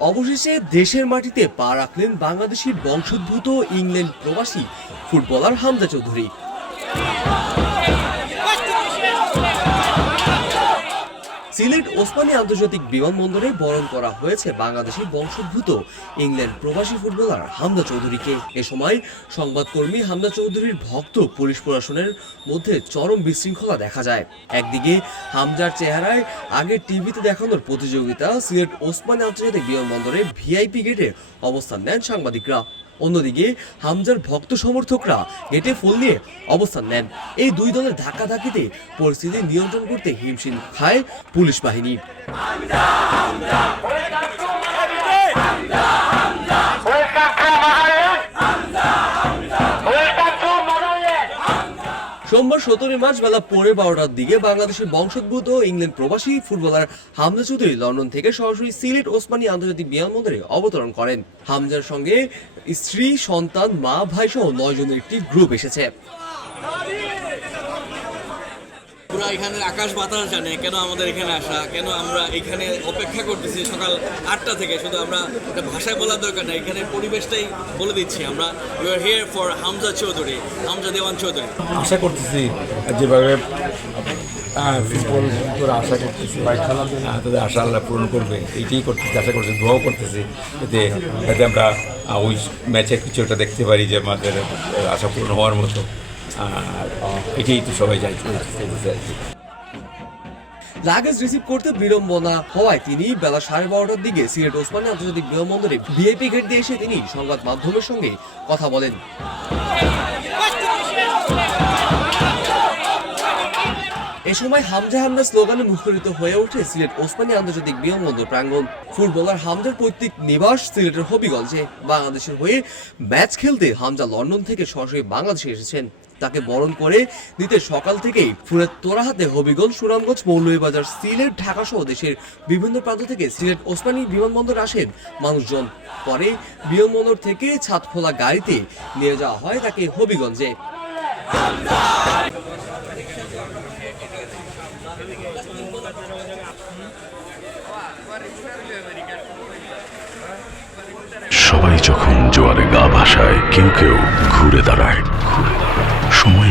অবশেষে দেশের মাটিতে পা রাখলেন বাংলাদেশের বংশোদ্ভূত ইংল্যান্ড প্রবাসী ফুটবলার হামজা চৌধুরী। সিলেট ওসমানী আন্তর্জাতিক বিমানবন্দরে বরণ করা হয়েছে বাংলাদেশি বংশোদ্ভূত ইংল্যান্ড প্রবাসী ফুটবলার হামদা চৌধুরীকে। এ সময় সংবাদকর্মী হামদা চৌধুরীর ভক্ত পুলিশ প্রশাসনের মধ্যে চরম বিশৃঙ্খলা দেখা যায়। একদিকে হামজার চেহারায় আগে টিভিতে দেখানোর প্রতিযোগিতা সিলেট ওসমানী আন্তর্জাতিক বিমানবন্দরে ভিআইপি গেটে অবস্থান নেন সাংবাদিকরা। অন্যদিকে হামজার ভক্ত সমর্থকরা গেটে ফুল নিয়ে অবস্থান নেন। এই দুই দলের ধাক্কাধাক্কিতে পরিস্থিতি নিয়ন্ত্রণ করতে হিমশিম খায় পুলিশ বাহিনী। সোমবার সতেরোই মার্চ বেলা পৌনে বারোটার দিকে বাংলাদেশের বংশোদ্ভূত ইংল্যান্ড প্রবাসী ফুটবলার হামজা চৌধুরী লন্ডন থেকে সরাসরি সিলেট ওসমানী আন্তর্জাতিক বিমানবন্দরে অবতরণ করেন। হামজার সঙ্গে স্ত্রী, সন্তান, মা ভাই সহ নয় জনের একটি গ্রুপ এসেছে। পুরা এখানের আকাশ বাতাস জানে কেন আমাদের এখানে আসা কেন আমরা এখানে অপেক্ষা করতেছি সকাল আটটা থেকে। শুধু আমরা এটা ভাষায় বলার দরকার নেই এখানে পরিবেশটাই বলে দিচ্ছি। আমরা you are here for Hamza Chowdhury Hamza Dewan Chowdhury. আশা করতেছি যেভাবে আশা করতেছি আহ, তাদের আশা আল্লাহ পূরণ করবে এইটাই করতেছি আশা করতেছি দোয়াও করতেছি যাতে যাতে আমরা ওই ম্যাচের কিছু একটা দেখতে পারি যে আমাদের আশা পূরণ হওয়ার মতো। আর এটাই তো সবাই কি লাগেজ রিসিভ করতে বিড়ম্বনা হওয়ায় তিনি বেলা সাড়ে বারোটার দিকে সিলেট ওসমানী আন্তর্জাতিক বিমানবন্দরে ভিআইপি গেট দিয়ে এসে তিনি সংবাদ মাধ্যমের সঙ্গে কথা বলেন। এ সময় হামজা হামজা স্লোগানে মুখরিত হয়ে ওঠে সিলেট ওসমানী আন্তর্জাতিক বিমানবন্দর প্রাঙ্গণ। ফুটবলার হামজার পৈতৃক নিবাস সিলেটের হবিগঞ্জে। বাংলাদেশের হয়ে ম্যাচ খেলতে হামজা লন্ডন থেকে সরাসরি বাংলাদেশে এসেছেন। তাকে বরণ করে নিতে সকাল থেকেই ফুলের তোরাহাতে হবিগঞ্জ, সুনামগঞ্জ, মৌলভীবাজার, সিলেট ঢাকা সহ দেশের বিভিন্ন প্রান্ত থেকে সিলেট ওসমানী বিমানবন্দর আসেন মানুষজন। পরে বিমানবন্দর থেকে ছাদ খোলা গাড়িতে নিয়ে যাওয়া হয় তাকে হবিগঞ্জে। সবাই যখন জোয়ারে গা ভাসায়, কেউ কেউ ঘুরে দাঁড়ায়। সময়